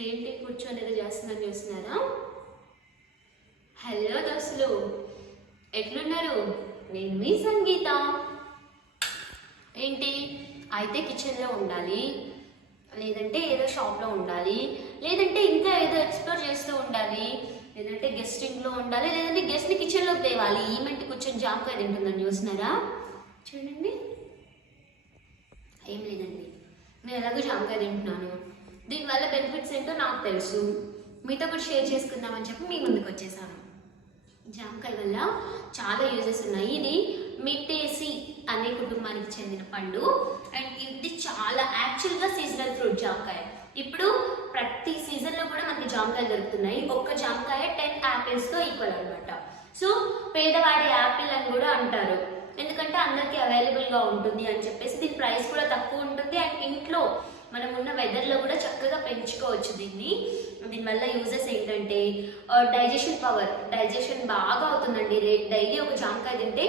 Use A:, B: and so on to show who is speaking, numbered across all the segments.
A: ఏంటి కూర్చొని ఏదో చేస్తుందని చూస్తున్నారా? హలో దోస్తులు ఎట్లున్నారు? నేను మీ సంగీత. ఏంటి? అయితే కిచెన్లో ఉండాలి. లేదంటే ఏదో షాప్లో ఉండాలి. లేదంటే ఇంకా ఏదో ఎక్స్ప్లోర్ చేస్తూ ఉండాలి. లేదంటే గెస్టింగ్లో ఉండాలి. లేదంటే గెస్ట్ని కిచెన్లోకి తేవాలి. ఈమెంట్ కూర్చొని జామకాయ తింటుందని చూస్తున్నారా? చూడండి. ఏం లేదండి. నేను ఎలాగో జామకాయ తింటున్నాను. దీనివల్ల బెనిఫిట్స్ ఏంటో నాకు తెలుసు. మీతో కూడా షేర్ చేసుకుందామని చెప్పి మీ ముందుకు వచ్చేసాను. జామకాయ వల్ల చాలా యూజెస్ ఉన్నాయి. ఇది మిట్టేసి అనే కుటుంబానికి చెందిన పండు. అండ్ ఇది చాలా యాక్చువల్గా సీజనల్ ఫ్రూట్ జామకాయ. ఇప్పుడు ప్రతి సీజన్లో కూడా మనకి జామకాయలు దొరుకుతున్నాయి. ఒక్క జామకాయ టెన్ యాపిల్స్తో ఈక్వల్ అనమాట సో పేదవాడి యాపిల్ అని కూడా అంటారు. ఎందుకంటే అందరికీ అవైలబుల్గా ఉంటుంది అని చెప్పేసి దీని ప్రైస్ కూడా తక్కువ ఉంటుంది. అండ్ ఇంట్లో మనం ఉన్న వెదర్లో కూడా చక్కగా పెంచుకోవచ్చు దీన్ని. దీనివల్ల యూజెస్ ఏంటంటే డైజెషన్ పవర్ డైజెషన్ బాగా అవుతుందండి. డైలీ ఒక జామకాయ తింటే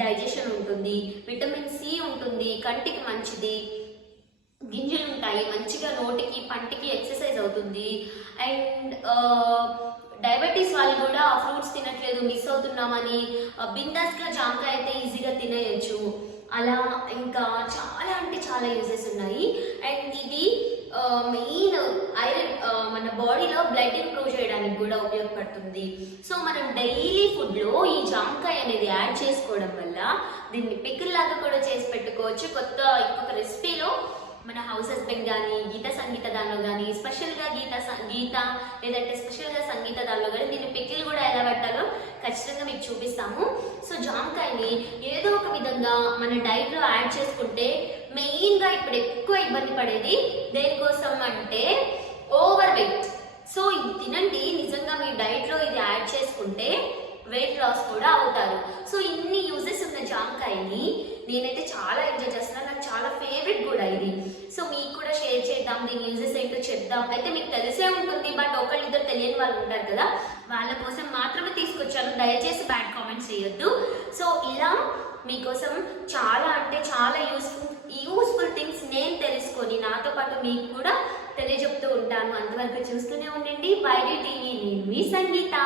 A: డైజెషన్ ఉంటుంది విటమిన్ సి ఉంటుంది కంటికి మంచిది గింజలు ఉంటాయి మంచిగా నోటికి పంటికి ఎక్సర్సైజ్ అవుతుంది. అండ్ డయాబెటీస్ వాళ్ళు కూడా ఫ్రూట్స్ తినట్లేదు మిస్ అవుతున్నామని బిందాస్గా జామకాయ అయితే ఈజీగా తినేయచ్చు. అలా ఇంకా చాలా అంటే చాలా యూజెస్ ఉన్నాయి. అండ్ ఇది మెయిన్ ఐరన్ మన బాడీలో బ్లడ్ ఇంప్రూవ్ చేయడానికి కూడా ఉపయోగపడుతుంది. సో మనం డైలీ ఫుడ్లో ఈ జామకాయ అనేది యాడ్ చేసుకోవడం వల్ల దీన్ని పికిల్ లాగా కూడా చేసి పెట్టుకోవచ్చు. కొత్త ఇంకొక రెసిపీలో మన హౌస్ హస్బెండ్ కానీ గీత సంగీత దానిలో కానీ స్పెషల్గా గీత గీత లేదంటే స్పెషల్గా సంగీత దానిలో కానీ దీన్ని పికిల్ కూడా ఎలా పెట్టాలో చూపిస్తాము. సో జామకాయని ఏదో ఒక విధంగా మన డైట్లో యాడ్ చేసుకుంటే మెయిన్గా ఇప్పుడు ఎక్కువ ఇబ్బంది పడేది దేనికోసం అంటే ఓవర్ వెయిట్ సో ఇది తినండి. నిజంగా మీ డైట్లో ఇది యాడ్ చేసుకుంటే వెయిట్ లాస్ కూడా అవుతారు. సో ఇన్ని యూజెస్ ఉన్న జామకాయని నేనైతే చాలా ఎంజాయ్ చేస్తున్నాను. నాకు చాలా ఫేవరెట్ కూడా ఇది. సో మీ ఉంది షేర్ యూజెస్ ఏంటో చెప్దాం. అయితే మీకు తెలిసే ఉంటుంది బట్ ఒకళ్ళు ఇద్దరు తెలియని వాళ్ళు ఉంటారు కదా వాళ్ళ కోసం మాత్రమే తీసుకొచ్చాను. దయచేసి బ్యాడ్ కామెంట్స్ చేయొద్దు. సో ఇలా మీకోసం చాలా అంటే చాలా యూస్ఫుల్ యూస్ఫుల్ థింగ్స్ నేను తెలుసుకొని నాతో పాటు మీకు కూడా తెలియజెప్తూ ఉంటాను. అంతవరకు చూస్తూనే ఉండండి. బైడీ టీవీ నేను మీ సంగీత.